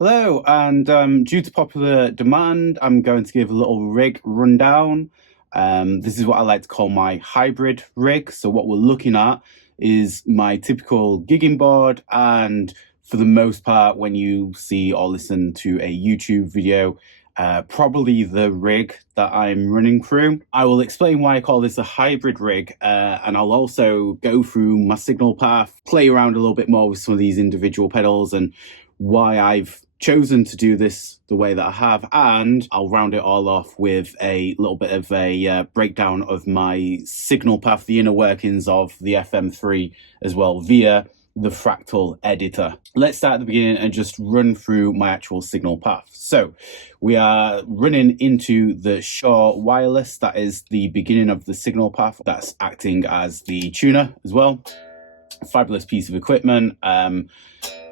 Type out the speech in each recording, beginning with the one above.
Hello, and due to popular demand, I'm going to give a little rig rundown. This is what I like to call my hybrid rig. So what we're looking at is my typical gigging board, and for the most part, when you see or listen to a YouTube video, probably the rig that I'm running through. I will explain why I call this a hybrid rig, and I'll also go through my signal path, play around a little bit more with some of these individual pedals and why I've chosen to do this the way that I have, and I'll round it all off with a little bit of a breakdown of my signal path, the inner workings of the FM3 as well via the Fractal editor. Let's start at the beginning and just run through my actual signal path. So we are running into the Shure wireless. That is the beginning of the signal path. That's acting as the tuner as well. Fabulous piece of equipment.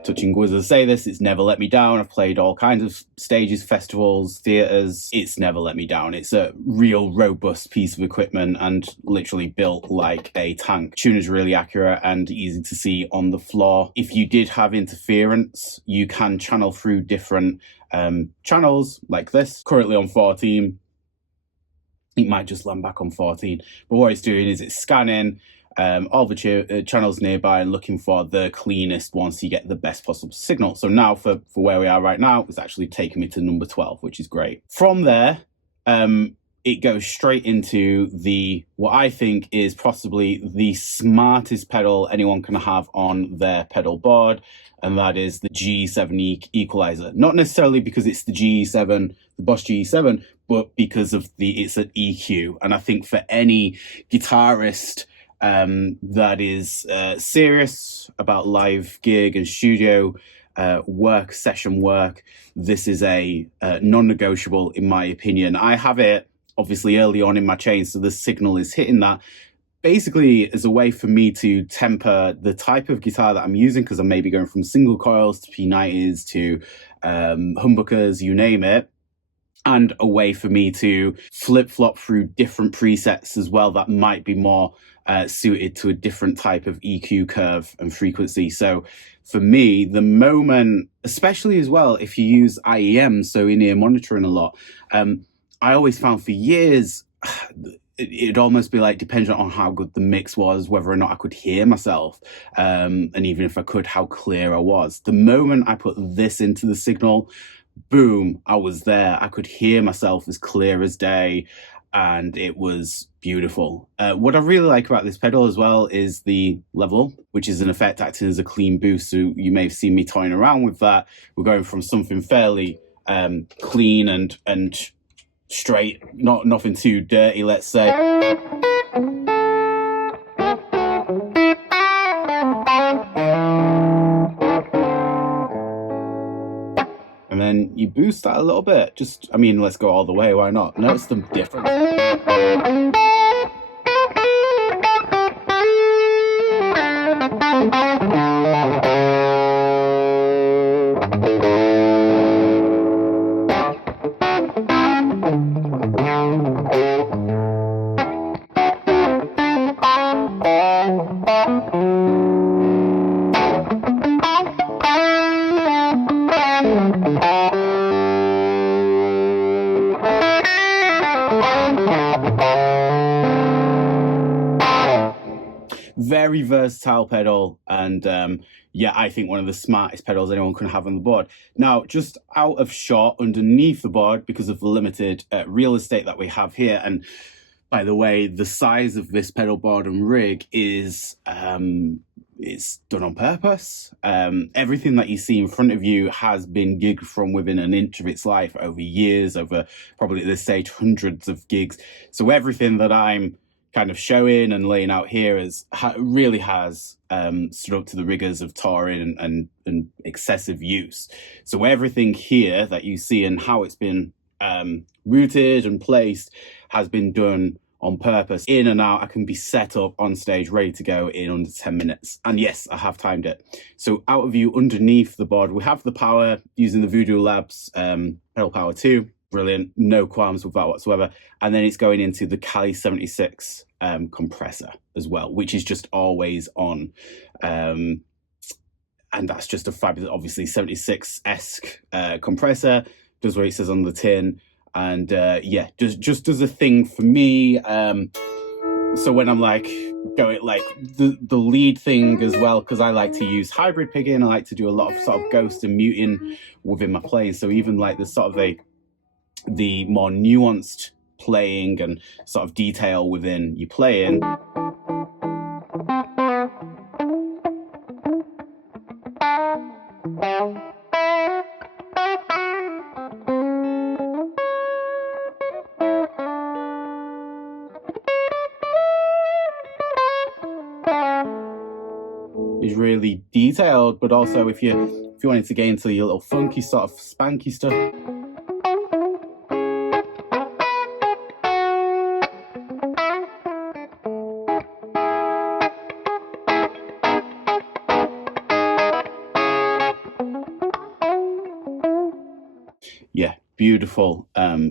Touching wood as I say this, it's never let me down. I've played all kinds of stages, festivals, theaters. It's never let me down. It's a real robust piece of equipment and literally built like a tank. Tuner's really accurate and easy to see on the floor. If you did have interference, you can channel through different channels like this. Currently on 14. It might just land back on 14. But what it's doing is it's scanning all the channels nearby and looking for the cleanest ones so you get the best possible signal. So now for where we are right now, it's actually taking me to number 12, which is great. From there, it goes straight into what I think is possibly the smartest pedal anyone can have on their pedal board, and that is the GE7 equalizer. Not necessarily because it's the GE7, the Bosch GE7, but because of it's an EQ. And I think for any guitarist that is serious about live gig and studio work, session work, this is a non-negotiable in my opinion. I have it obviously early on in my chain, so the signal is hitting that basically as a way for me to temper the type of guitar that I'm using, because I may be going from single coils to P90s to humbuckers, you name it, and a way for me to flip-flop through different presets as well that might be more suited to a different type of EQ curve and frequency. So for me, the moment, especially as well, if you use IEM, so in-ear monitoring a lot, I always found for years, it'd almost be like dependent on how good the mix was, whether or not I could hear myself, and even if I could, how clear I was. The moment I put this into the signal, boom, I was there. I could hear myself as clear as day, and it was beautiful. What I really like about this pedal as well is the level, which is in effect acting as a clean boost. So you may have seen me toying around with that. We're going from something fairly clean and straight, nothing too dirty, let's say. And then you boost that a little bit. Just, I mean, let's go all the way. Why not? Notice the difference. Very versatile pedal, and yeah, I think one of the smartest pedals anyone can have on the board. Now, just out of shot underneath the board, because of the limited real estate that we have here, and by the way, the size of this pedal board and rig is it's done on purpose. Everything that you see in front of you has been gigged from within an inch of its life over years, over probably at this stage hundreds of gigs. So everything that I'm kind of showing and laying out here really has stood up to the rigors of touring and excessive use. So everything here that you see and how it's been routed and placed has been done on purpose. In and out, I can be set up on stage, ready to go in under 10 minutes. And yes, I have timed it. So out of view underneath the board, we have the power using the Voodoo Labs Pedal Power 2. Brilliant, no qualms with that whatsoever. And then it's going into the Cali 76 compressor as well, which is just always on. and that's just a fabulous, obviously 76-esque compressor, does what it says on the tin, and yeah, just does a thing for me. So when I'm like going like the lead thing as well, because I like to use hybrid picking, I like to do a lot of sort of ghost and muting within my playing. So even like the sort of the more nuanced playing and sort of detail within your playing. Is really detailed, but also if you wanted to get into your little funky sort of spanky stuff. Yeah, beautiful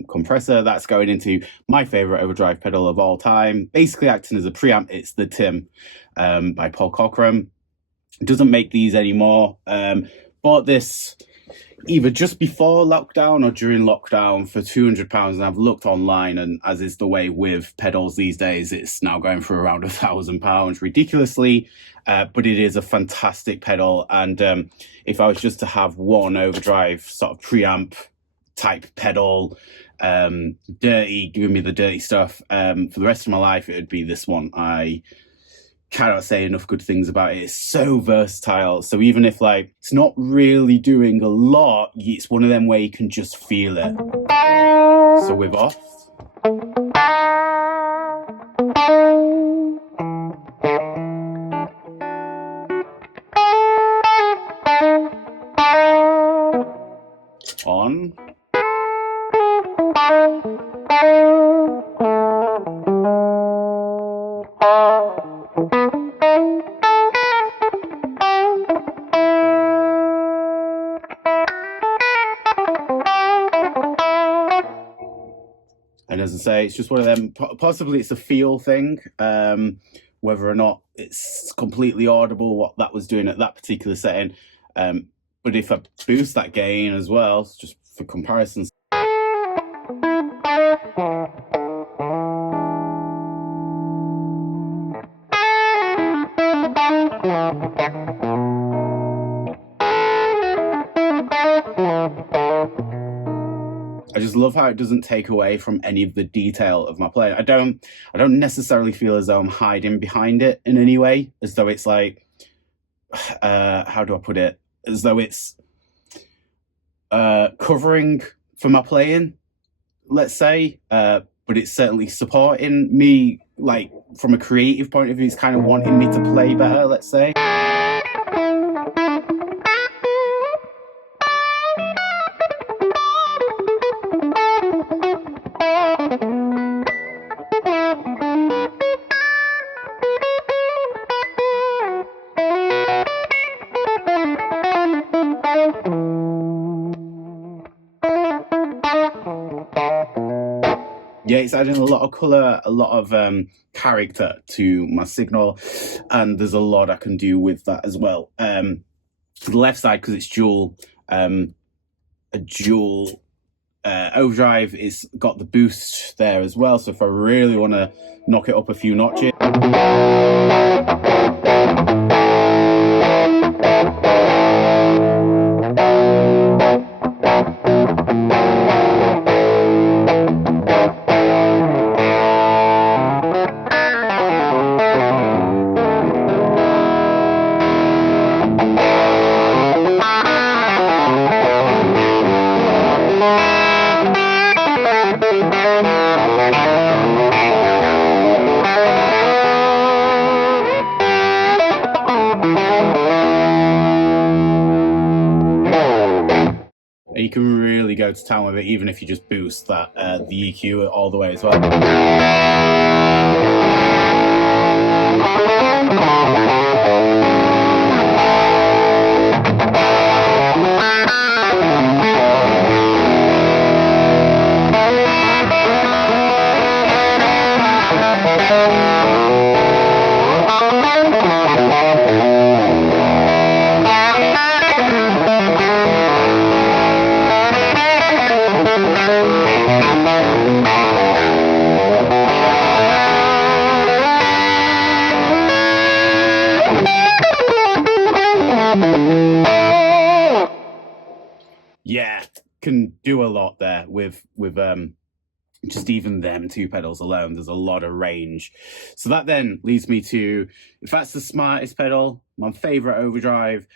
compressor. That's going into my favorite overdrive pedal of all time, basically acting as a preamp. It's the Tim by Paul Cockrum. Doesn't make these anymore. Bought this either just before lockdown or during lockdown for £200, and I've looked online, and as is the way with pedals these days, it's now going for around £1,000 ridiculously, but it is a fantastic pedal. And if I was just to have one overdrive sort of preamp type pedal, dirty, giving me the dirty stuff, for the rest of my life, it would be this one. I cannot say enough good things about it. It's so versatile. So even if like it's not really doing a lot, it's one of them where you can just feel it. So with off. On. And as I say, it's just one of them, possibly it's a feel thing, whether or not it's completely audible what that was doing at that particular setting. But if I boost that gain as well, just for comparisons. I just love how it doesn't take away from any of the detail of my playing. I don't necessarily feel as though I'm hiding behind it in any way, as though it's like, how do I put it? As though it's covering for my playing, let's say, but it's certainly supporting me, like from a creative point of view. It's kind of wanting me to play better, let's say. Yeah, it's adding a lot of colour, a lot of character to my signal, and there's a lot I can do with that as well. For the left side, because it's dual, a dual overdrive, it's got the boost there as well, so if I really want to knock it up a few notches. You can really go to town with it, even if you just boost that the EQ all the way as well. yeah, can do a lot there with just even them two pedals alone. There's a lot of range. So that then leads me to, if that's the smartest pedal, my favorite Overdrive,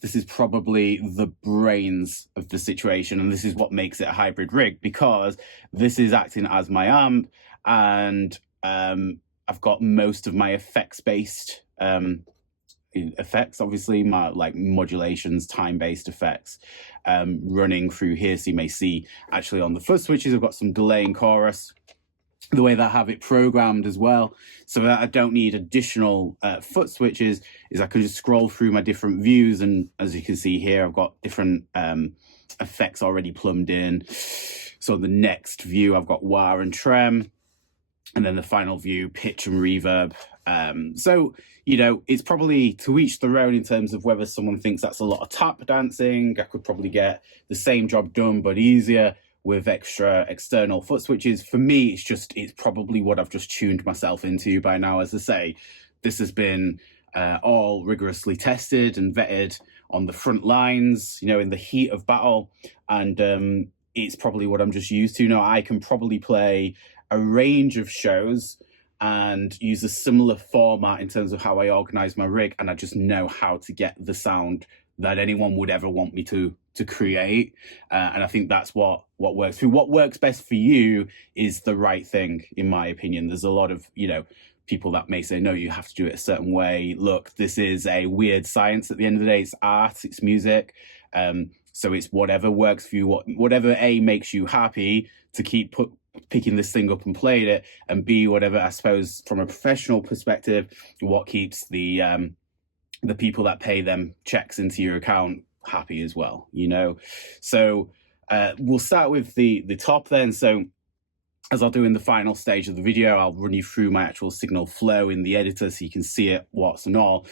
this is probably the brains of the situation, and this is what makes it a hybrid rig, because this is acting as my amp, and I've got most of my effects-based effects, obviously, my like modulations, time-based effects running through here. So you may see actually on the foot switches, I've got some delay and chorus, the way that I have it programmed as well, so that I don't need additional foot switches, is I can just scroll through my different views, and as you can see here, I've got different effects already plumbed in. So the next view, I've got wah and trem, and then the final view, pitch and reverb. So, you know, it's probably to each their own in terms of whether someone thinks that's a lot of tap dancing. I could probably get the same job done, but easier with extra external foot switches. For me, it's probably what I've just tuned myself into by now. As I say, this has been all rigorously tested and vetted on the front lines, you know, in the heat of battle. And it's probably what I'm just used to now. I can probably play a range of shows and use a similar format in terms of how I organize my rig, and I just know how to get the sound that anyone would ever want me to create. And I think that's what works. What works best for you is the right thing, in my opinion. There's a lot of, you know, people that may say, no, you have to do it a certain way. Look, this is a weird science. At the end of the day, it's art, it's music. So it's whatever works for you, whatever A, makes you happy to keep picking this thing up and playing it, and B, whatever, I suppose, from a professional perspective, what keeps the people that pay them checks into your account happy as well, you know. So we'll start with the top then. So as I'll do in the final stage of the video, I'll run you through my actual signal flow in the editor so you can see it, what's and all.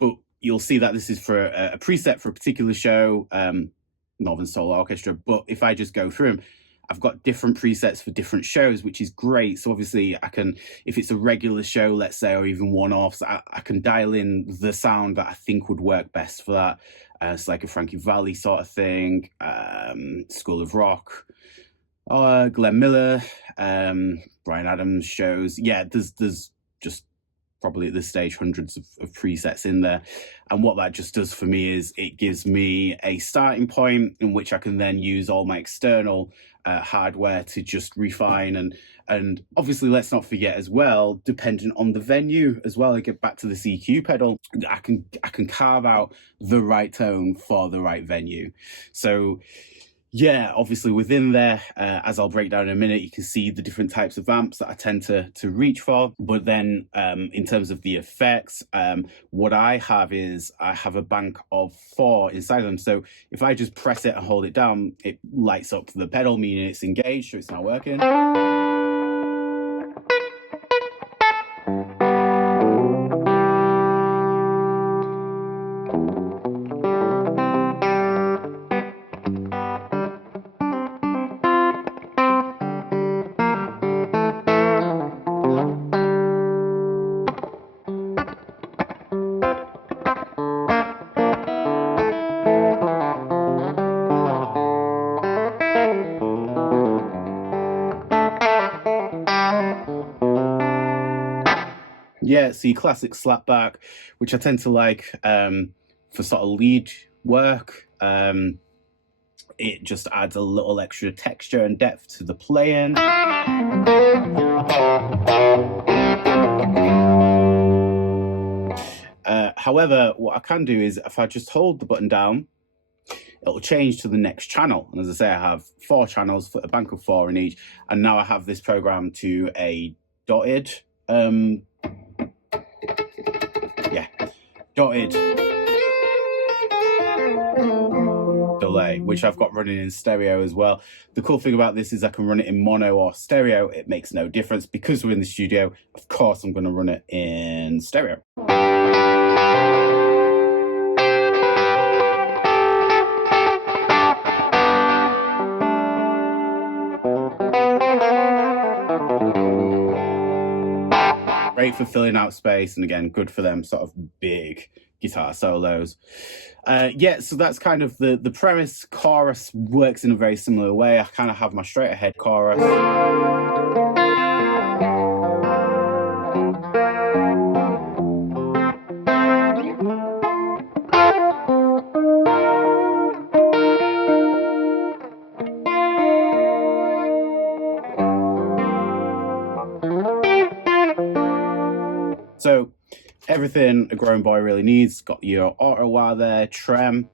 But you'll see that this is for a preset for a particular show, Northern Soul Orchestra. But if I just go through them, I've got different presets for different shows, which is great. So obviously I can, if it's a regular show, let's say, or even one-offs, I can dial in the sound that I think would work best for that. It's like a Frankie Valli sort of thing, School of Rock, Glenn Miller, Bryan Adams shows. Yeah, there's just probably at this stage hundreds of presets in there. And what that just does for me is it gives me a starting point in which I can then use all my external hardware to just refine. And obviously, let's not forget as well, dependent on the venue as well, I get back to the EQ pedal, I can carve out the right tone for the right venue. So yeah, obviously within there, as I'll break down in a minute, you can see the different types of amps that I tend to reach for. But then in terms of the effects, what I have is I have a bank of 4 inside them. So if I just press it and hold it down, it lights up the pedal, meaning it's engaged, so it's now working. Yeah, see, classic slapback, which I tend to like for sort of lead work. It just adds a little extra texture and depth to the playing. However, what I can do is if I just hold the button down, it'll change to the next channel. And as I say, I have 4 channels, for a bank of 4 in each. And now I have this programmed to a dotted delay, which I've got running in stereo as well. The cool thing about this is I can run it in mono or stereo. It makes no difference. Because we're in the studio, of course I'm going to run it in stereo. great for filling out space, and again, good for them sort of big guitar solos. Yeah, so that's kind of the premise. Chorus works in a very similar way. I kind of have my straight ahead chorus. So everything a grown boy really needs. Got your auto wah there, trem.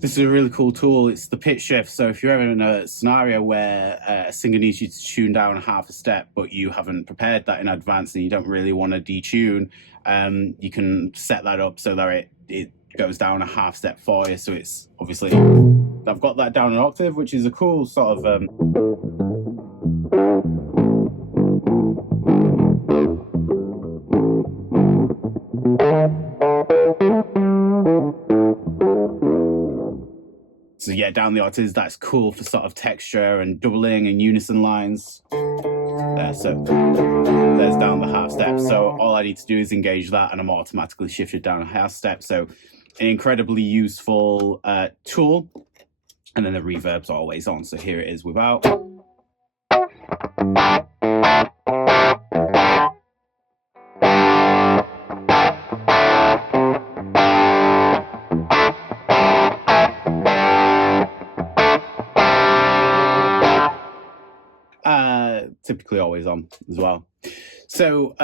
This is a really cool tool. It's the pitch shift. So if you're ever in a scenario where a singer needs you to tune down half a step, but you haven't prepared that in advance and you don't really want to detune, you can set that up so that it goes down a half step for you. So it's obviously, I've got that down an octave, which is a cool sort of so yeah, down the octaves, that's cool for sort of texture and doubling and unison lines. So there's down the half step. So all I need to do is engage that and I'm automatically shifted down a half step. So an incredibly useful tool. And then the reverb's always on. So here it is without. Typically always on as well. So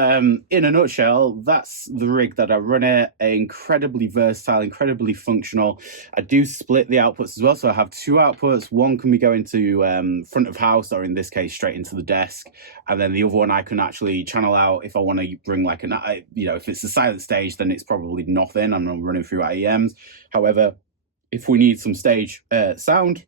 in a nutshell, that's the rig that I run it. Incredibly versatile, incredibly functional. I do split the outputs as well. So I have two outputs. One can be going to front of house, or in this case, straight into the desk. And then the other one I can actually channel out if I want to bring like an, if it's a silent stage, then it's probably nothing. I'm not running through IEMs. However, if we need some stage sound,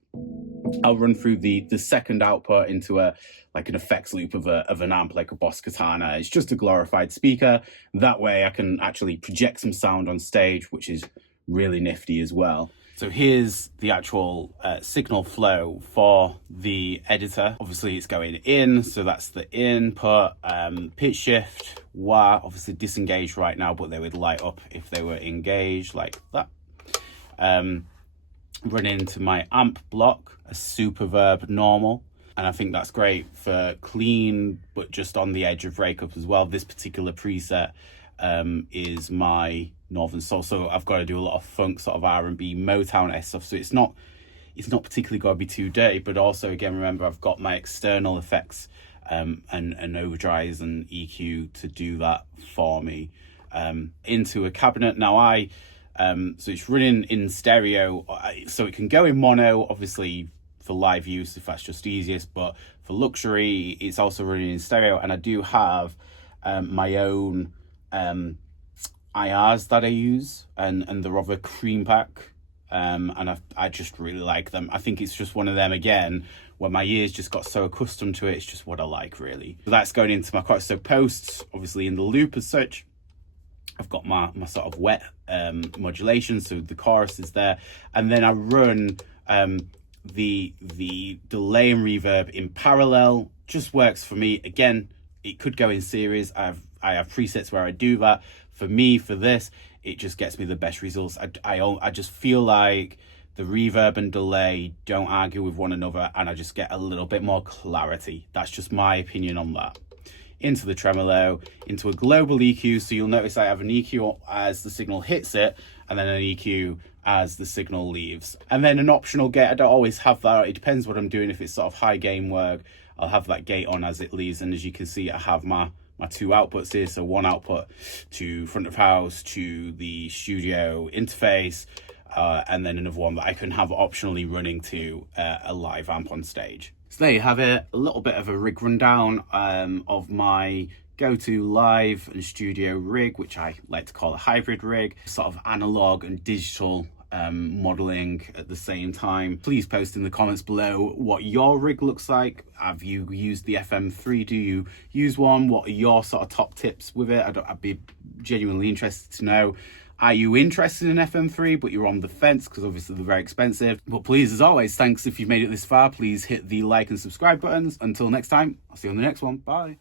I'll run through the second output into an effects loop of an amp, like a Boss Katana. It's just a glorified speaker. That way I can actually project some sound on stage, which is really nifty as well. So here's the actual signal flow for the editor. Obviously it's going in, so that's the input, pitch shift, wah, obviously disengaged right now, but they would light up if they were engaged like that. Run into my amp block, a Superverb normal, and I think that's great for clean, but just on the edge of breakup as well. This particular preset is my Northern Soul, so I've got to do a lot of funk, sort of R&B, Motown-esque stuff, so it's not particularly got to be too dirty, but also, again, remember, I've got my external effects and overdrives and EQ to do that for me. Into a cabinet. Now so it's running in stereo, so it can go in mono, obviously for live use if that's just easiest, but for luxury it's also running in stereo. And I do have my own IRs that I use, and they're of a cream pack, and I just really like them. I think it's just one of them, again, where my ears just got so accustomed to it. It's just what I like, really. So that's going into my chorus. So posts, obviously in the loop as such, I've got my sort of wet modulation, so the chorus is there, and then I run the delay and reverb in parallel. Just works for me. Again, it could go in series. I have presets where I do that. For me, for this, it just gets me the best results. I just feel like the reverb and delay don't argue with one another, and I just get a little bit more clarity. That's just my opinion on that. Into the tremolo, into a global EQ. So you'll notice I have an EQ as the signal hits it, and then an EQ as the signal leaves. And then an optional gate. I don't always have that. It depends what I'm doing. If it's sort of high gain work, I'll have that gate on as it leaves. And as you can see, I have my two outputs here. So one output to front of house, to the studio interface, and then another one that I can have optionally running to a live amp on stage. So there you have it, a little bit of a rig rundown of my go-to live and studio rig, which I like to call a hybrid rig, sort of analog and digital modeling at the same time. Please post in the comments below what your rig looks like. Have you used the FM3? Do you use one? What are your sort of top tips with it? I'd be genuinely interested to know. Are you interested in FM3 but you're on the fence because obviously they're very expensive? But please, as always, thanks if you've made it this far. Please hit the like and subscribe buttons. Until next time, I'll see you on the next one. Bye.